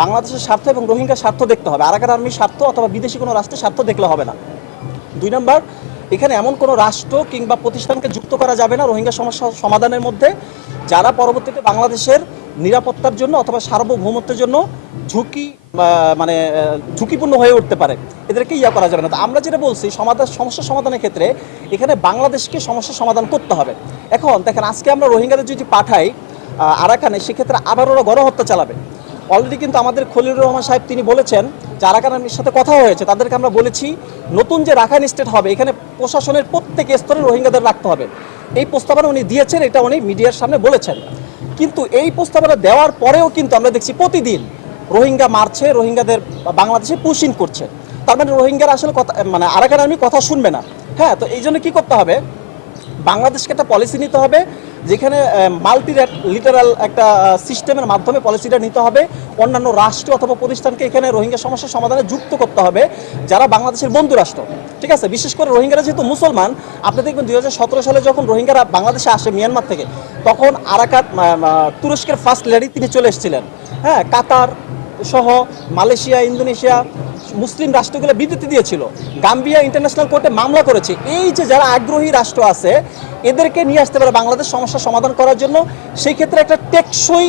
বাংলাদেশের স্বার্থ এবং রোহিঙ্গার স্বার্থ দেখতে হবে, আরাকান আর্মির স্বার্থ অথবা বিদেশি কোনো রাষ্ট্রের স্বার্থ দেখলে হবে না। 2 নম্বর, এখানে এমন কোনো রাষ্ট্র কিংবা প্রতিষ্ঠানকে যুক্ত করা যাবে না রোহিঙ্গা সমস্যা সমাধানের মধ্যে যারা পরবর্তীতে বাংলাদেশের নিরাপত্তার জন্য অথবা সার্বভৌমত্বের জন্য ঝুঁকি মানে ঝুঁকিপূর্ণ হয়ে উঠতে পারে, এদেরকে ইয়া করা যাবে না। তো আমরা যেটা বলছি সমস্যা সমাধানের ক্ষেত্রে এখানে বাংলাদেশকে সমস্যা সমাধান করতে হবে। এখন দেখেন, আজকে আমরা রোহিঙ্গাদের যদি পাঠাই আরাকানে, সেক্ষেত্রে আবার ওরা গণহত্যা চালাবে। অলরেডি কিন্তু আমাদের খলিলুর রহমান সাহেব তিনি বলেছেন যে আরাকান আর্মির সাথে কথা হয়েছে, তাদেরকে আমরা বলেছি নতুন যে রাখাইন স্টেট হবে এখানে প্রশাসনের প্রত্যেক স্তরে রোহিঙ্গাদের রাখতে হবে। এই প্রস্তাবনা উনি দিয়েছেন, এটা উনি মিডিয়ার সামনে বলেছেন। কিন্তু এই প্রস্তাবনা দেওয়ার পরেও কিন্তু আমরা দেখছি প্রতিদিন রোহিঙ্গা মারছে, রোহিঙ্গাদের বাংলাদেশে পুশিং করছে। তার মানে রোহিঙ্গারা আসলে কথা মানে আরাকান আর্মি কথা শুনবে না। হ্যাঁ, তো এই জন্য কী করতে হবে, বাংলাদেশকে একটা পলিসি নিতে হবে যেখানে লিটারাল একটা সিস্টেমের মাধ্যমে পলিসিটা নিতে হবে। অন্যান্য রাষ্ট্র অথবা প্রতিষ্ঠানকে এখানে রোহিঙ্গা সমস্যা সমাধানে যুক্ত করতে হবে যারা বাংলাদেশের বন্ধু রাষ্ট্র। ঠিক আছে, বিশেষ করে রোহিঙ্গারা যেহেতু মুসলমান, আপনি দেখবেন 2017 সালে যখন রোহিঙ্গারা বাংলাদেশে আসে মিয়ানমার থেকে, তখন আরাকান তুরস্কের ফার্স্ট লেডি তিনি চলে এসেছিলেন। হ্যাঁ, কাতার সহ মালয়েশিয়া, ইন্দোনেশিয়া মুসলিম রাষ্ট্রগুলো বিবৃতি দিয়েছিল, গাম্বিয়া ইন্টারন্যাশনাল কোর্টে মামলা করেছে। এই যে যারা আগ্রহী রাষ্ট্র আছে এদেরকে নিয়ে আসতে পারে বাংলাদেশ সমস্যা সমাধান করার জন্য। সেই ক্ষেত্রে একটা টেকসই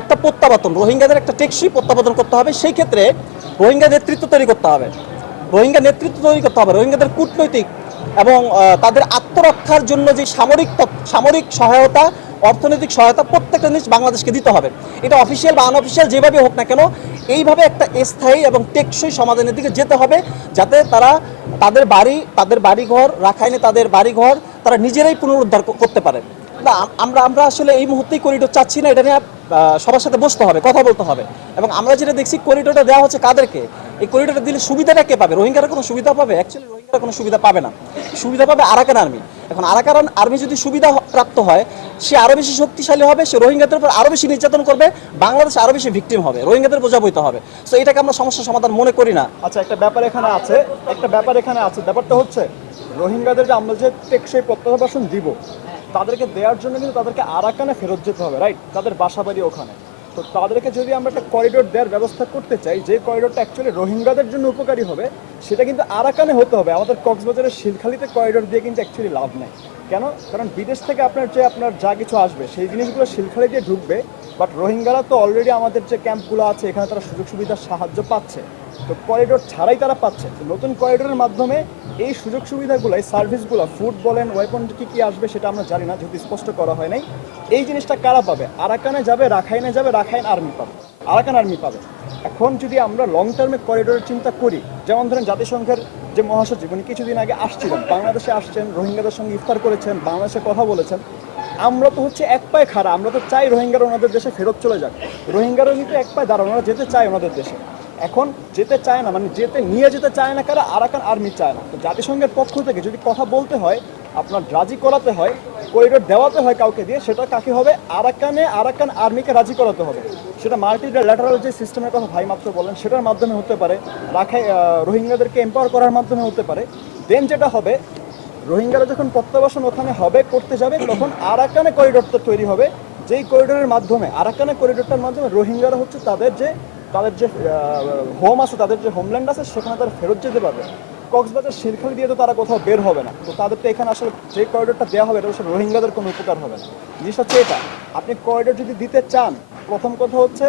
একটা প্রত্যাবর্তন, রোহিঙ্গাদের একটা টেকসই প্রত্যাবর্তন করতে হবে। সেই ক্ষেত্রে রোহিঙ্গা নেতৃত্ব তৈরি করতে হবে, রোহিঙ্গাদের কূটনৈতিক এবং তাদের আত্মরক্ষার জন্য যে সামরিক সহায়তা, অর্থনৈতিক সহায়তা প্রত্যেকটা জিনিস বাংলাদেশকে দিতে হবে। এটা অফিসিয়াল বা আনঅফিসিয়াল যেভাবে হোক না কেন, এইভাবে একটা স্থায়ী এবং টেকসই সমাধানের দিকে যেতে হবে, যাতে তারা তাদের বাড়িঘর রাখাইনে তাদের বাড়িঘর তারা নিজেরাই পুনরুদ্ধার করতে পারে। না, আমরা আসলে এই মুহূর্তেই করিডোর চাচ্ছি না, এটা নিয়ে সবার সাথে বসতে হবে, কথা বলতে হবে। এবং আমরা যেটা দেখছি, করিডোরটা দেওয়া হচ্ছে কাদেরকে, এই করিডোরটা দিলে সুবিধাটা কে পাবে? রোহিঙ্গারা কোনো সুবিধা পাবে? অ্যাকচুয়ালি রোহিঙ্গারা কোনো সুবিধা পাবে না, সুবিধা পাবে আরাকান আর্মি। এখন আরাকান আর্মি যদি সুবিধা প্রাপ্ত হয়, সে আরও বেশি শক্তিশালী হবে, সে রোহিঙ্গাদের উপর আরও বেশি নির্যাতন করবে, বাংলাদেশ আরও বেশি ভিকটিম হবে, রোহিঙ্গাদের বোঝা বইতে হবে। সো এটাকে আমরা সমস্যার সমাধান মনে করি না। আচ্ছা, একটা ব্যাপার এখানে আছে, ব্যাপারটা হচ্ছে রোহিঙ্গাদের যে আমরা যে টেকসই প্রত্যাবাসন দিব, তাদেরকে দেওয়ার জন্য কিন্তু তাদেরকে আরাকানে ফেরত যেতে হবে, রাইট? তাদের বাসা বাড়ি ওখানে। তো তাদেরকে যদি আমরা একটা করিডোর দেওয়ার ব্যবস্থা করতে চাই, যে করিডোরটা অ্যাকচুয়ালি রোহিঙ্গাদের জন্য উপকারী হবে, সেটা কিন্তু আরাকানে হতে হবে। আমাদের কক্সবাজারের শিলখালিতে করিডোর দিয়ে কিন্তু অ্যাকচুয়ালি লাভ নেই। কেন? কারণ বিদেশ থেকে আপনার যা কিছু আসবে সেই জিনিসগুলো শিলখালি দিয়ে ঢুকবে, বাট রোহিঙ্গারা তো অলরেডি আমাদের যে ক্যাম্পগুলো আছে এখানে তারা সুযোগ সুবিধার সাহায্য পাচ্ছে, তো করিডোর ছাড়াই তারা পাচ্ছে। তো নতুন করিডোরের মাধ্যমে এই সুযোগ সুবিধাগুলো, এই সার্ভিসগুলো, ফুড বলেন, ওয়েপন কী আসবে সেটা আমরা জানি না, যেহেতু স্পষ্ট করা হয় নাই। এই জিনিসটা কারা পাবে? আরাকানে যাবে, রাখাইনে যাবে, রাখাইন আর্মি পাবে, আরাকান আর্মি পাবে। এখন যদি আমরা লং টার্মে করিডোরের চিন্তা করি, যেমন ধরেন জাতিসংঘের যে মহাসচিব উনি কিছুদিন আগে আসছিলেন, বাংলাদেশে আসছেন, রোহিঙ্গাদের সঙ্গে ইফতার করেছেন, বাংলাদেশে কথা বলেছেন। আমরা তো হচ্ছে এক পায়ে খাড়া, আমরা তো চাই রোহিঙ্গারা ওনাদের দেশে ফেরত চলে যাক। রোহিঙ্গারা কিন্তু এক পায়ে দাঁড়ানো, ওরা যেতে চায় ওনাদের দেশে। এখন যেতে চায় না, মানে নিয়ে যেতে চায় না কারা? আরাকান আর্মি চায় না। তো জাতিসংঘের পক্ষ থেকে যদি কথা বলতে হয়, আপনার রাজি করাতে হয়, করিডোর দেওয়াতে হয় কাউকে দিয়ে, সেটা কাকে হবে? আরাকান আর্মিকে রাজি করাতে হবে। সেটা মাল্টিল্যাটারাল যে সিস্টেমের কথা ভাই মাত্র বলেন, সেটার মাধ্যমে হতে পারে, রোহিঙ্গাদেরকে এম্পাওয়ার করার মাধ্যমে হতে পারে। দেন যেটা হবে, রোহিঙ্গারা যখন প্রত্যাবাসন ওখানে হবে, করতে যাবে, তখন আরাকানে করিডোরটা তৈরি হবে, যেই করিডোরের মাধ্যমে, আরাকানে করিডোরটার মাধ্যমে রোহিঙ্গারা হচ্ছে তাদের যে হোম আছে, তাদের যে হোমল্যান্ড আছে, সেখানে তারা ফেরত যেতে পারবে। কক্সবাজার শিলখালি দিয়ে তো তারা কোথাও বের হবে না। তো তাদের তো এখানে আসলে যে করিডোরটা দেওয়া হবে এটা আসলে রোহিঙ্গাদের কোনো উপকার হবে না। জিনিসটা হচ্ছে এটা, আপনি করিডোর যদি দিতে চান, প্রথম কথা হচ্ছে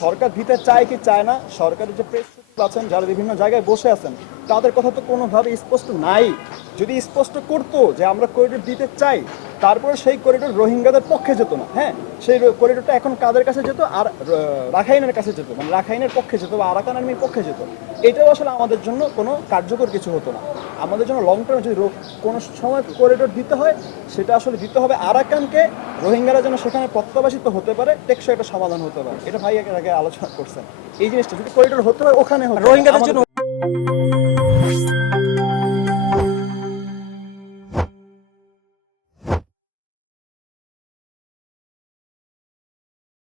সরকার দিতে চায় কি চায় না। সরকারের যে প্রেস সচিব আছেন, যারা বিভিন্ন জায়গায় বসে আছেন, তাদের কথা তো কোনোভাবে স্পষ্ট নাই। যদি স্পষ্ট করতো যে আমরা করিডোর দিতে চাই, তারপরে সেই করিডোর রোহিঙ্গাদের পক্ষে যেত না। হ্যাঁ, সেই করিডোরটা এখন কাদের কাছে যেত? আর রাখাইনের কাছে যেত, মানে রাখাইনের পক্ষে যেত বা আরাকান আর্মির পক্ষে যেত। এটাও আসলে আমাদের জন্য কোনো কার্যকর কিছু হতো না। আমাদের জন্য লং টার্মে যদি কোনো সময় করিডোর দিতে হয়, সেটা আসলে দিতে হবে আরাকানকে, রোহিঙ্গারা যেন সেখানে প্রত্যাবাসিত হতে পারে, টেকসই একটা সমাধান হতে পারে। এটা ভাই আগে আলোচনা করছেন। এই জিনিসটা যদি করিডোর হতে হয় ওখানে রোহিঙ্গাদের জন্য